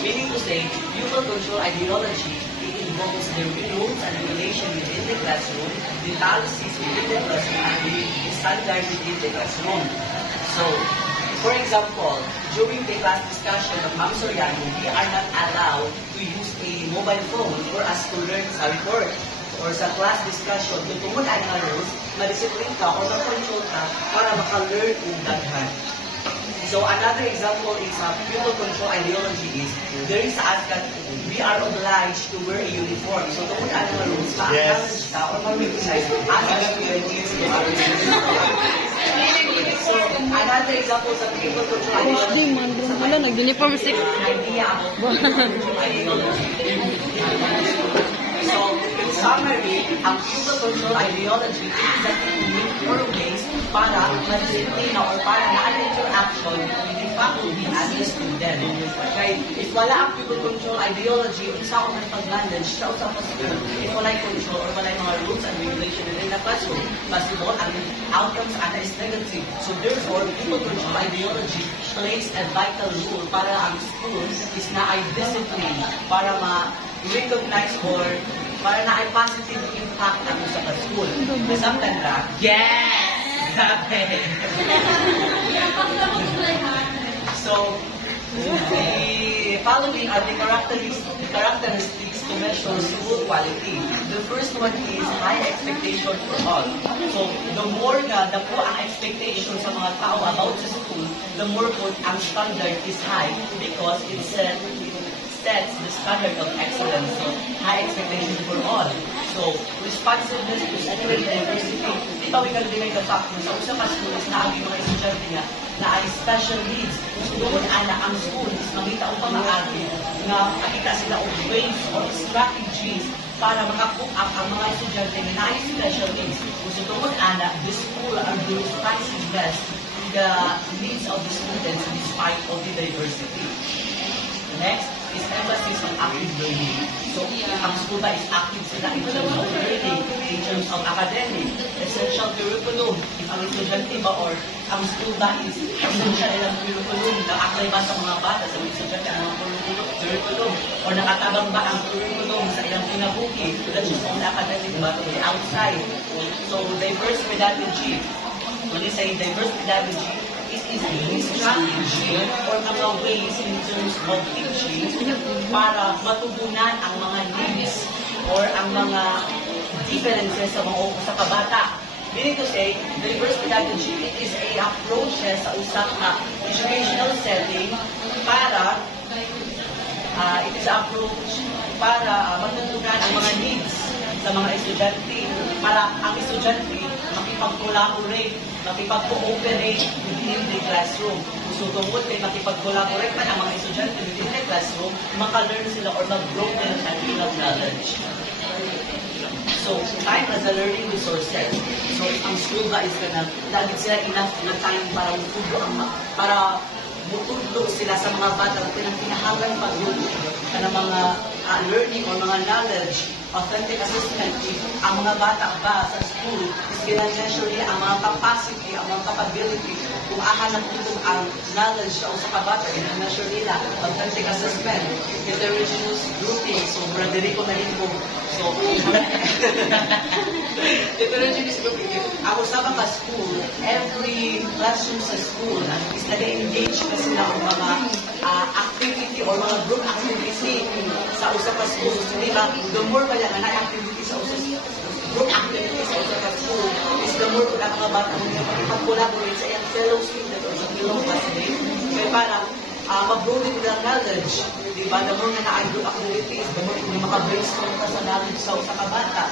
Meaning to say, pupil control ideology, it involves the rules and regulation within the classroom, the policies within the classroom, and the standard within the classroom. So, for example, during the class discussion of Ma'am Soriano, we are not allowed to use a mobile phone for us to learn sa report or sa class discussion. Kung tumulaan nga rules, ma-discipline ka or ma-control ka para maka-learn yung daghan. So another example is pupil control ideology is there is that we are obliged to wear a uniform. So tumulaan nga rules, ma-acknowledge ka or ma-recognize as a student needs to have a uniform. So, another example sa pupil control ideology Wala, nag-uniform sick. idea about pupil control ideology. So, in summary, ang pupil control ideology is the technique or ways para ma-discipline or para na-interaction with the faculty and the student. Okay? If wala ang pupil control ideology, isa ako man pag-manage sa usap sa school, if wala yung control or wala yung mga rules and regulation within the classroom, possible ang outcomes is negative. So therefore, pupil control ideology plays a vital role para ang school is na ay discipline para ma-recognize or para na ay positive impact ang sa school. Masabtan na? Yes! Sabi! So, the following are the characteristics to measure school quality. The first one is high expectation for all. So, the more na po ang expectation sa mga tao about sa school, the more po ang standard is high because it sets the standard of excellence. So, high expectation for all. So, responsiveness to school diversity. Ito, we can deny the fact na sa usap ka school is na ang mga estudyante nga na ay special needs. So, doon ang school is makita o pamaagi na makita sila o ways or strategies para makakook up ang mga estudyante na ay special needs. So, doon the school are doing its best the needs of the students despite of the diversity. Next is emphasis on active learning. So, ang school ba is active sila in terms of learning, in terms of academic, essential curriculum. If ang estudyante ba or ang school ba is essential ilang curriculum, na-apply ba sa mga bata, sa mga estudyante ang curriculum, or nakatabang ba ang curriculum sa ilang pinabuki, that is on academic ba, outside. So, diverse pedagogy. When you say diverse pedagogy, it is a strategy or mga ways in terms of teaching para matugunan ang mga needs or ang mga differences sa mga sa kabata. Meaning to say, diverse pedagogy, it is a approaches sa usap na educational setting para it is approach para matugunan ang mga needs sa mga estudyante para ang estudyante makipag-collaborate, makipag-cooperate within the classroom. So, tungkol kay makipag-collaborate man ang mga estudyante within the classroom, maka-learn sila or mag-grow their field of knowledge. So, time as a learning resources. So, ang school ba is na dahil sila enough na time para mutudlo sila sa mga bata na pinangkinahangan pag-ulo ng mga learning o mga knowledge, authentic assessment, if ang mga bata ba sa school is ginag-measure niya ang mga capacity, ang mga capability, kung ahanap nito ang knowledge sa kabata, ginag-measure nila, authentic assessment, heterogeneous grouping, so Braderico na rin po. So, heterogeneous grouping, ako sa mga school, every classroom sa school is nag-engage na sila ang mga activity or mga group activity sa usap ka school. So, the more ba yan na activity sa usap group activity sa usap ka school is the more ang mga bata mo yung makipag-collaborate sa iyang fellow student or sa fellow classmate. Kaya parang mag-grow din nilang knowledge. Diba? The more na na-group activities, the more na maka-brainstorm ka sa knowledge sa usap ka bata.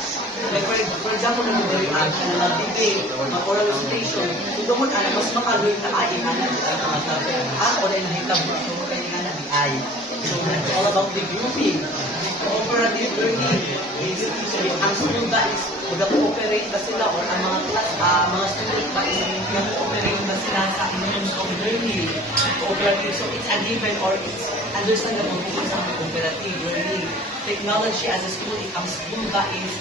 Like for example, debate, oral recitation, so doon mas maka-learn na ay inanan o na inahitag mo. So, kaya inanan ay. So, it's all about the grouping. Cooperative learning is ang school ba is mag-cooperate ba sila or ang mga class, mga student ba is mag-cooperate ba sila sa in terms of learning. Cooperative, so it's a given or it's understandable kung sa cooperative learning. Technology as a school, if ang school ba is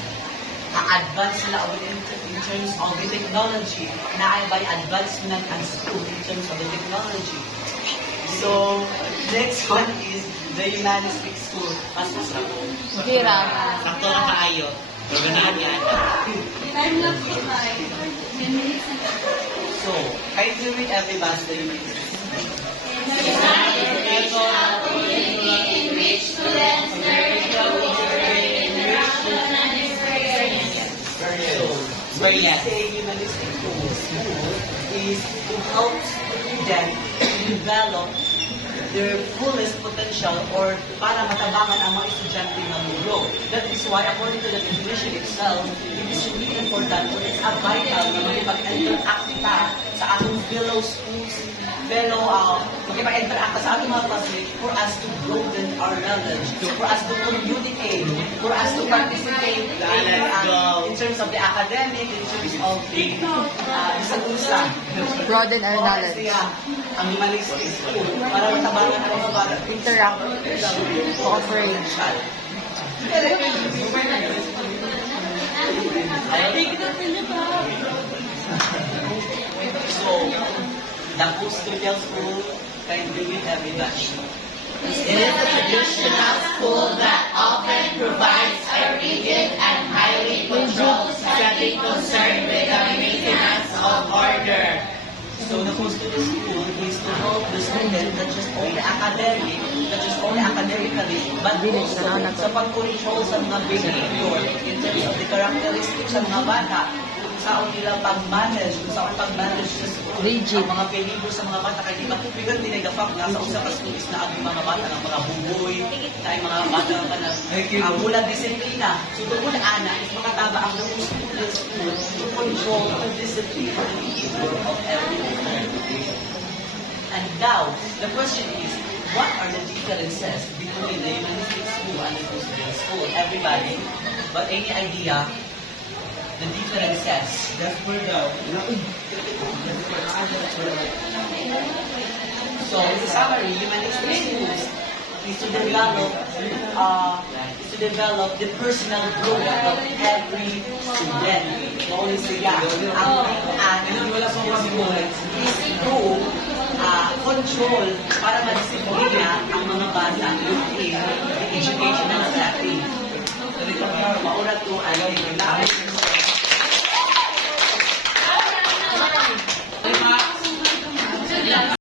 advance sila in terms of the technology, na ay by advancement ang school in terms of the technology. So, next one is the humanistic school, pasok sa ko. Gira. Sakto na kaayo. Pero ganahan yan. So, kindly read every verse the humanistic school. So, Experience. say humanistic school is to help students develop their fullest potential or para matabangan ang mga estudyante na muro. That is why, according to the definition itself, it is really important or it's a vital na makipag-interact ka sa ating fellow schools, makipag-interact ka sa ating mga classmates for us to broaden our knowledge, for us to communicate, for us to participate in terms of the academic, in terms of the isa-usa. Broaden our knowledge. Ang humanistic school para matabangan ang mga bata. Interact. Cooperate. So, the post-studial school can do with every batch. It is a traditional school that often provides a rigid and highly controlled setting concerned with the maintenance of order. So the post-studial school is to help the student not just only academically, but also sa pag-control sa mga behavior in terms of the characteristics ng mga bata, kung saan nila pag-manage, kung saan pag-manage sa school, Rigid. ang mga behavior sa mga bata, kaya di ba tupigan din ay gafak nasa usa ka school is na ang mga bata ng mga buboy, na ang mga bata ang bulag disiplina. So doon ana is makataba ang post-studial school to control the discipline and behavior of everyone. And now, the question is, what are the differences between the humanistic school and the post-studial school? Everybody, but any idea the differences? So, in summary, humanistic schools is to develop the personal growth of every student. Only siya. Ang wala sa mga school is to control para madisiplina ang mga bata in the educational setting. Mauna to,